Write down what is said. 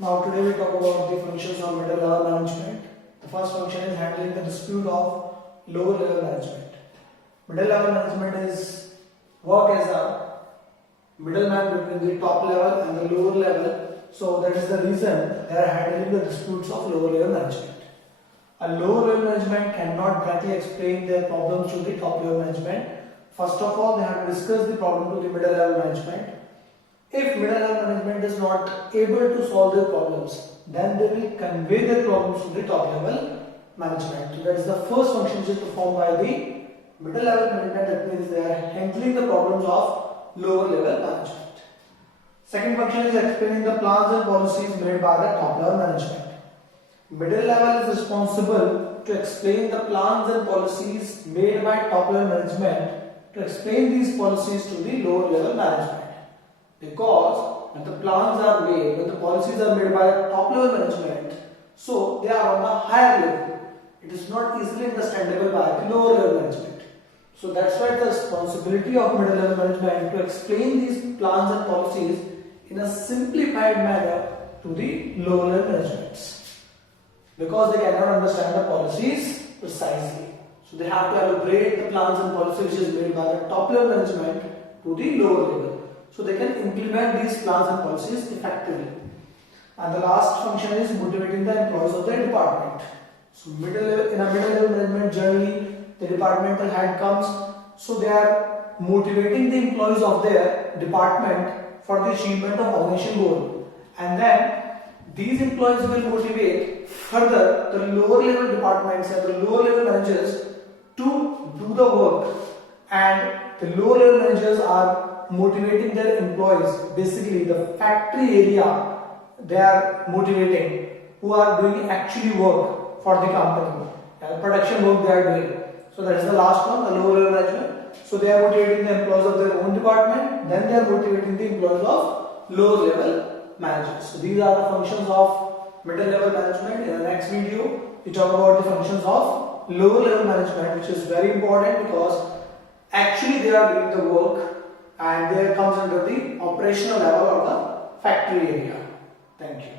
Now today we talk about the functions of middle level management. The first function is handling the dispute of lower level management. Middle level management is work as a middleman between the top level and the lower level. So that is the reason they are handling the disputes of lower level management. A lower level management cannot directly explain their problems to the top level management. First of all, they have to discuss the problem to the middle level management. If middle level management is not able to solve their problems, then they will convey their problems to the top level management. So that is the first function which is performed by the middle level management. That means they are handling the problems of lower level management. Second function is explaining the plans and policies made by the top level management. Middle level is responsible to explain the plans and policies made by top level management, to explain these policies to the lower level management. Because when the plans are made, when the policies are made by top level management, so they are on a higher level. It is not easily understandable by the lower level management. So that's why the responsibility of middle level management to explain these plans and policies in a simplified manner to the lower level managements. Because they cannot understand the policies precisely. So they have to elaborate the plans and policies which is made by the top level management to the lower level. So they can implement these plans and policies effectively. And the last function is motivating the employees of the department. So in a middle level management journey, the departmental head comes, so they are motivating the employees of their department for the achievement of organization goal. And then these employees will motivate further the lower level departments and the lower level managers to do the work, and the lower level managers are motivating their employees, basically the factory area they are motivating, who are doing actually work for the company, production work they are doing. So that is the last one, the lower level management. So they are motivating the employees of their own department, then they are motivating the employees of lower level managers. So these are the functions of middle level management. In the next video, we talk about the functions of lower level management, which is very important because actually they are doing the work and there comes under the operational level of the factory area. Thank you.